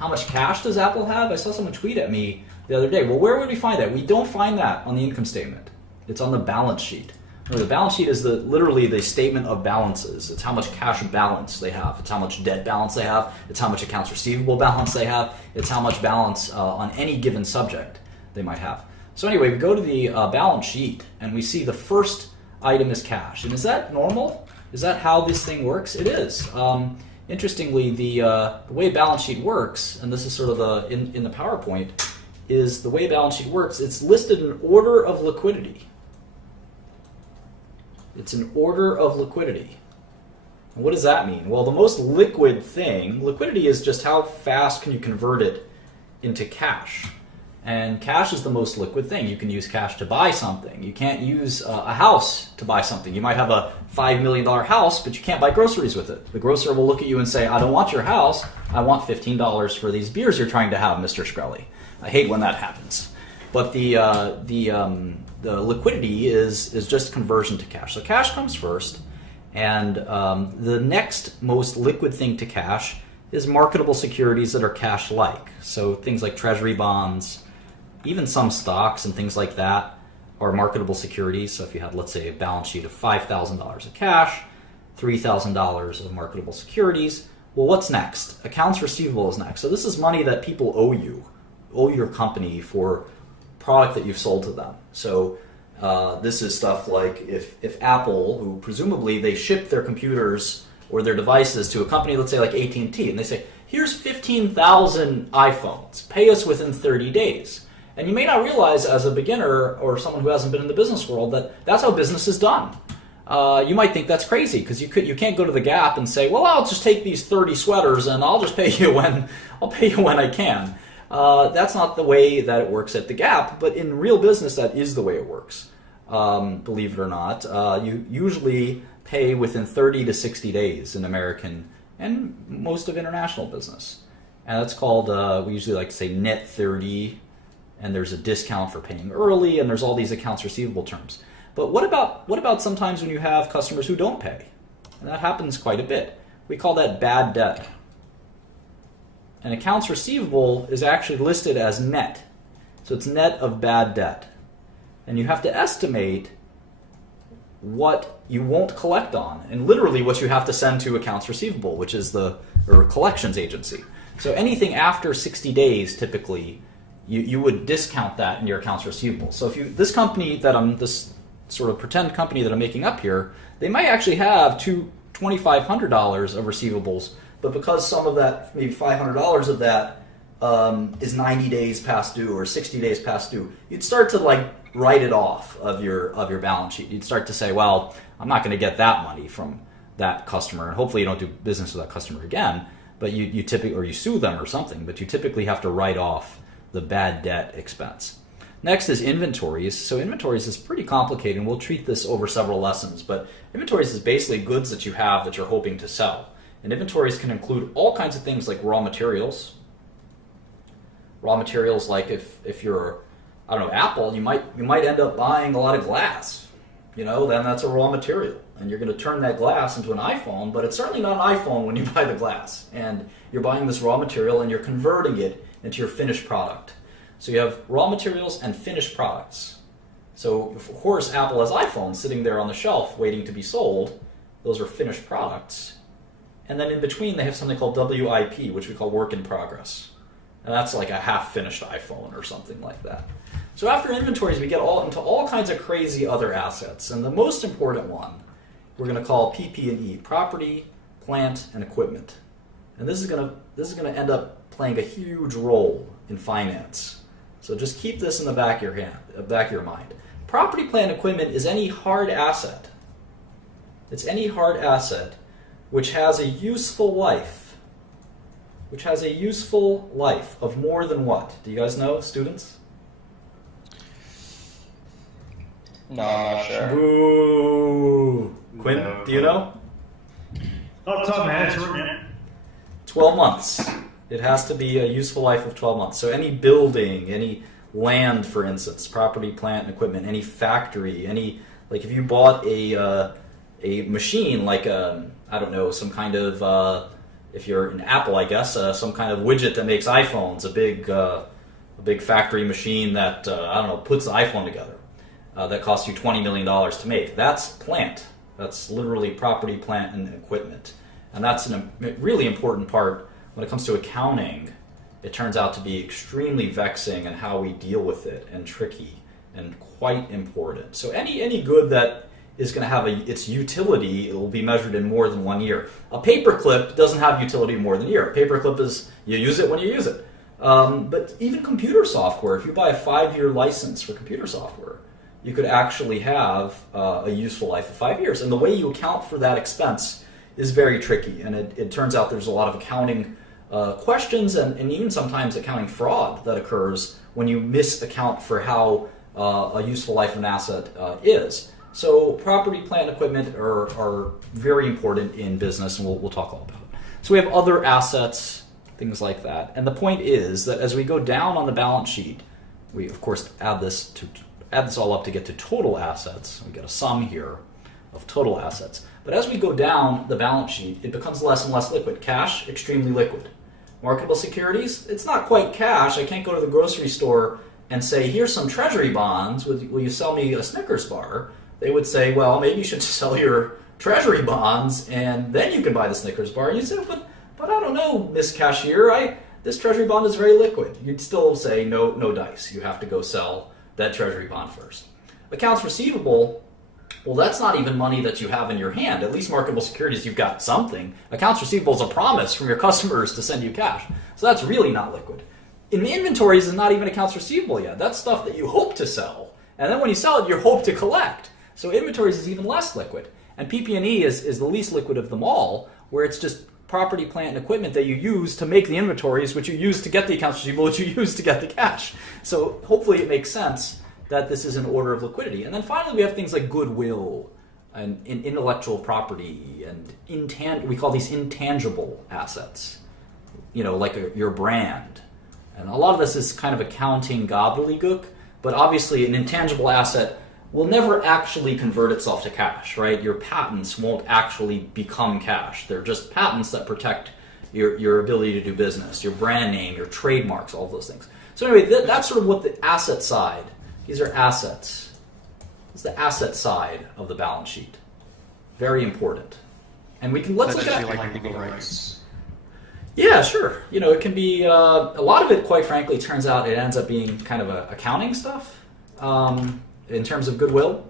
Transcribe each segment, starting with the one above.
how much cash does Apple have? I saw someone tweet at me the other day. Well, where would we find that? We don't find that on the income statement. It's on the balance sheet. The balance sheet is literally the statement of balances. It's how much cash balance they have. It's how much debt balance they have. It's how much accounts receivable balance they have. It's how much balance on any given subject they might have. So anyway, we go to the balance sheet and we see the first item is cash. And is that normal? Is that how this thing works? It is. Interestingly, the way balance sheet works, and this is sort of in the PowerPoint, is the way balance sheet works. It's listed in order of liquidity. It's an order of liquidity. And what does that mean? Well, the most liquid thing, liquidity is just how fast can you convert it into cash. And cash is the most liquid thing. You can use cash to buy something. You can't use a house to buy something. You might have a $5 million house, but you can't buy groceries with it. The grocer will look at you and say, I don't want your house. I want $15 for these beers you're trying to have, Mr. Shkreli. I hate when that happens. But the liquidity is just conversion to cash. So cash comes first, and the next most liquid thing to cash is marketable securities that are cash-like. So things like treasury bonds, even some stocks and things like that are marketable securities. So if you had, let's say, a balance sheet of $5,000 of cash, $3,000 of marketable securities, well, what's next? Accounts receivable is next. So this is money that people owe your company for product that you've sold to them. So this is stuff like if Apple, who presumably they ship their computers or their devices to a company, let's say like AT&T, and they say, here's 15,000 iPhones, pay us within 30 days. And you may not realize as a beginner or someone who hasn't been in the business world that that's how business is done. You might think that's crazy because you can't go to the Gap and say, well, I'll just take these 30 sweaters and I'll just pay you when I can. That's not the way that it works at the Gap, but in real business, that is the way it works. Believe it or not, you usually pay within 30 to 60 days in American and most of international business. And that's called, we usually like to say net 30, and there's a discount for paying early, and there's all these accounts receivable terms. But what about sometimes when you have customers who don't pay? And that happens quite a bit. We call that bad debt. And accounts receivable is actually listed as net. So it's net of bad debt. And you have to estimate what you won't collect on, and literally what you have to send to accounts receivable, which is the collections agency. So anything after 60 days, typically, you would discount that in your accounts receivable. So if this company this sort of pretend company that I'm making up here, they might actually have $2,500 of receivables, but because some of that, maybe $500 of that is 90 days past due or 60 days past due, you'd start to like write it off of your balance sheet. You'd start to say, well, I'm not going to get that money from that customer, and hopefully you don't do business with that customer again, but you typically, or you sue them or something, but you typically have to write off the bad debt expense. Next is inventories. So inventories is pretty complicated, and we'll treat this over several lessons, but inventories is basically goods that you have that you're hoping to sell. And inventories can include all kinds of things like raw materials. Raw materials like if you're, I don't know, Apple, you might end up buying a lot of glass. Then that's a raw material. And you're going to turn that glass into an iPhone, but it's certainly not an iPhone when you buy the glass. And you're buying this raw material and you're converting it into your finished product. So you have raw materials and finished products. So of course Apple has iPhones sitting there on the shelf waiting to be sold. Those are finished products. And then in between they have something called WIP, which we call work in progress. And that's like a half-finished iPhone or something like that. So after inventories, we get into all kinds of crazy other assets. And the most important one we're going to call PP&E, property, plant, and equipment. And this is going to end up playing a huge role in finance. So just keep this in the back of your mind. Property, plant, and equipment is any hard asset. It's any hard asset which has a useful life. Which has a useful life of more than what? Do you guys know, students? No, I'm not sure. Boo! Quinn, No. do you know? Off the top of my head, it's written. 12 months. It has to be a useful life of 12 months. So any building, any land, for instance, property, plant, and equipment, any factory, like if you bought a machine like I don't know, some kind of if you're in Apple, I guess, some kind of widget that makes iPhones, a big factory machine that I don't know puts the iPhone together. That costs you $20 million to make. That's plant. That's literally property, plant, and equipment. And that's a really important part when it comes to accounting. It turns out to be extremely vexing in how we deal with it, and tricky, and quite important. So any good that is going to have its utility, it will be measured in more than 1 year. A paperclip doesn't have utility more than a year. A paperclip is, you use it when you use it. But even computer software, if you buy a 5-year license for computer software, you could actually have a useful life of 5 years. And the way you account for that expense is very tricky. And it turns out there's a lot of accounting questions and even sometimes accounting fraud that occurs when you misaccount for how a useful life of an asset is. So property, plant, and equipment are very important in business, and we'll talk all about it. So we have other assets, things like that. And the point is that as we go down on the balance sheet, we of course add this all up to get to total assets. We get a sum here of total assets. But as we go down the balance sheet, it becomes less and less liquid. Cash, extremely liquid. Marketable securities, it's not quite cash. I can't go to the grocery store and say, here's some treasury bonds, will you sell me a Snickers bar? They would say, well, maybe you should sell your treasury bonds and then you can buy the Snickers bar. And you say, but I don't know, Miss Cashier, this treasury bond is very liquid. You'd still say, no dice. You have to go sell that treasury bond first. Accounts receivable, well, that's not even money that you have in your hand. At least marketable securities, you've got something. Accounts receivable is a promise from your customers to send you cash. So that's really not liquid. In inventories is not even accounts receivable yet. That's stuff that you hope to sell. And then when you sell it, you hope to collect. So inventories is even less liquid. And PP&E is the least liquid of them all, where it's just property, plant, and equipment that you use to make the inventories, which you use to get the accounts receivable, which you use to get the cash. So hopefully it makes sense that this is an order of liquidity. And then finally we have things like goodwill and intellectual property and we call these intangible assets, like your brand. And a lot of this is kind of accounting gobbledygook, but obviously an intangible asset will never actually convert itself to cash, right? Your patents won't actually become cash. They're just patents that protect your ability to do business, your brand name, your trademarks, all of those things. So anyway, that's sort of what the asset side, these are assets. It's the asset side of the balance sheet. Very important. And let's look at like legal rights. Yeah, sure. It can be, a lot of it, quite frankly, turns out it ends up being kind of accounting stuff. In terms of goodwill,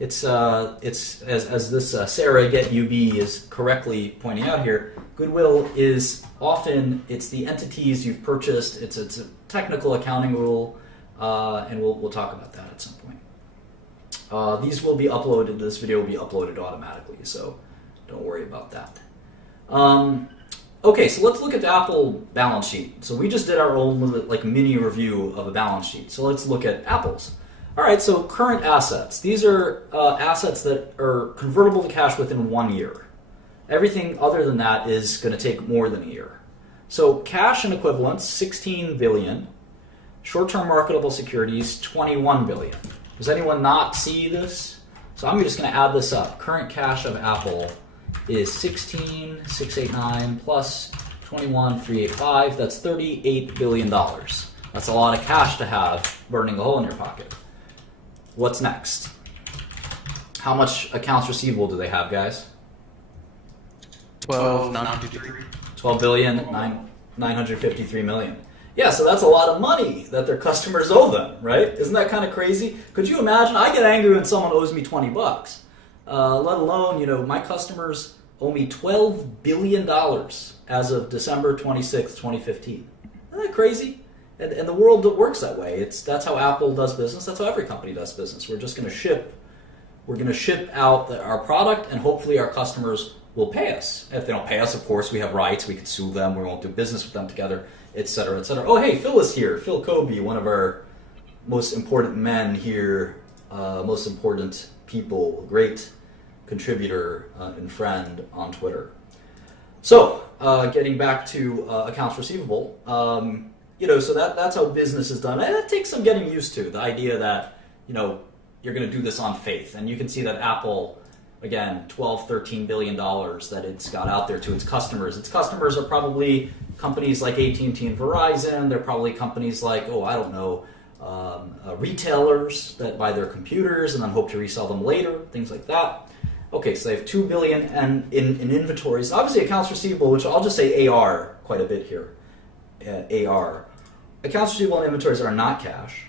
it's as this Sarah Get UB is correctly pointing out here, goodwill is often, it's the entities you've purchased, it's a technical accounting rule, and we'll talk about that at some point. These will be uploaded, this video will be uploaded automatically, so don't worry about that. Okay, so let's look at the Apple balance sheet. So we just did our own mini review of a balance sheet. So let's look at Apple's. All right, so current assets. These are assets that are convertible to cash within 1 year. Everything other than that is going to take more than a year. So cash and equivalents, $16 billion. Short-term marketable securities, $21 billion. Does anyone not see this? So I'm just going to add this up. Current cash of Apple is 16,689 plus 21,385. That's $38 billion. That's a lot of cash to have burning a hole in your pocket. What's next? How much accounts receivable do they have, guys? 12 billion, 953 million. Yeah, so that's a lot of money that their customers owe them, right? Isn't that kind of crazy? Could you imagine? I get angry when someone owes me $20. Let alone, my customers owe me $12 billion as of December 26, 2015. Isn't that crazy? And the world works that way. That's how Apple does business. That's how every company does business. We're just going to ship. We're going to ship out our product, and hopefully our customers will pay us. If they don't pay us, of course, we have rights. We can sue them. We won't do business with them together, et cetera, et cetera. Oh, hey, Phil is here. Phil Kobe, one of our most important men here, most important people, great contributor and friend on Twitter. So, getting back to accounts receivable. So that's how business is done. And it takes some getting used to, the idea that, you're going to do this on faith. And you can see that Apple again, 12, 13 billion dollars that it's got out there to its customers. Its customers are probably companies like AT&T and Verizon. They're probably companies like, I don't know, retailers that buy their computers and then hope to resell them later, things like that. Okay, so they have $2 billion in inventories. Obviously, accounts receivable, which I'll just say AR quite a bit here. AR. Accounts receivable and inventories are not cash.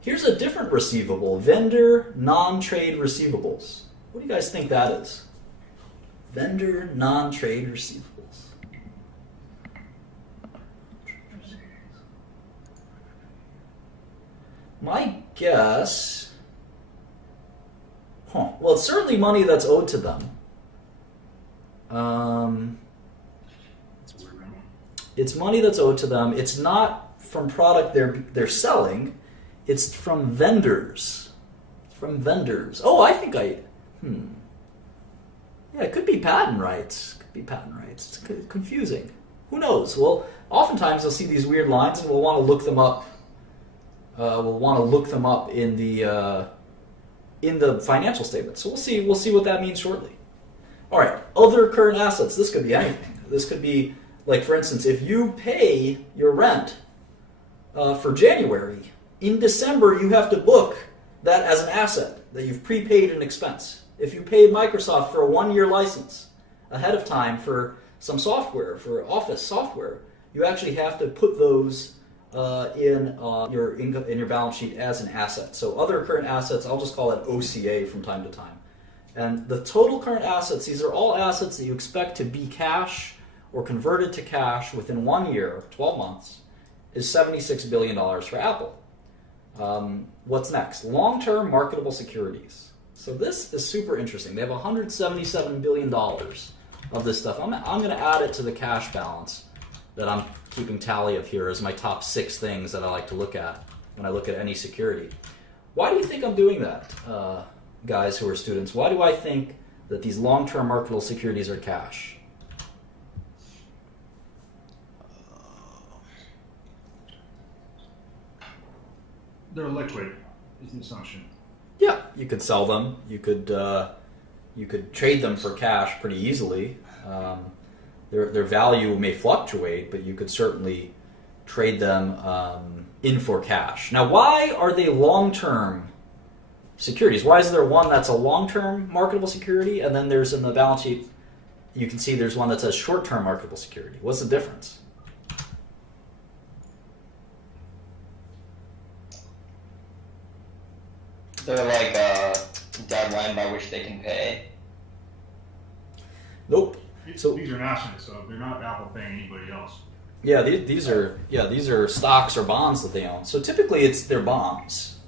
Here's a different receivable, vendor non-trade receivables. What do you guys think that is? Vendor non-trade receivables. My guess, well, it's certainly money that's owed to them. That's a weird one. It's money that's owed to them. It's not from product they're selling. It's from vendors. It's from vendors. Oh, I think yeah, it could be patent rights. It's confusing. Who knows? Well, oftentimes you'll see these weird lines, and we'll want to look them up. In the financial statement. So we'll see what that means shortly. All right, other current assets. This could be anything. This could be, like, for instance, if you pay your rent for January, in December you have to book that as an asset that you've prepaid an expense. If you paid Microsoft for a 1-year license ahead of time for some software, for Office software, you actually have to put those in your balance sheet as an asset. So other current assets, I'll just call it OCA from time to time. And the total current assets, these are all assets that you expect to be cash or converted to cash within 1 year, 12 months, is $76 billion for Apple. What's next? Long-term marketable securities. So this is super interesting. They have $177 billion of this stuff. I'm going to add it to the cash balance that I'm keeping tally of here as my top 6 things that I like to look at when I look at any security. Why do you think I'm doing that, guys who are students? Why do I think that these long-term marketable securities are cash? They're liquid, is the assumption. Yeah, you could sell them. You could trade them for cash pretty easily. Their value may fluctuate, but you could certainly trade them in for cash. Now, why are they long-term securities? Why is there one that's a long-term marketable security, and then there's in the balance sheet, you can see there's one that says short-term marketable security? What's the difference? They're like a deadline by which they can pay. Nope. So These are nationals, so they're not Apple paying anybody else. yeah, these are stocks or bonds that they own. So typically it's their bonds.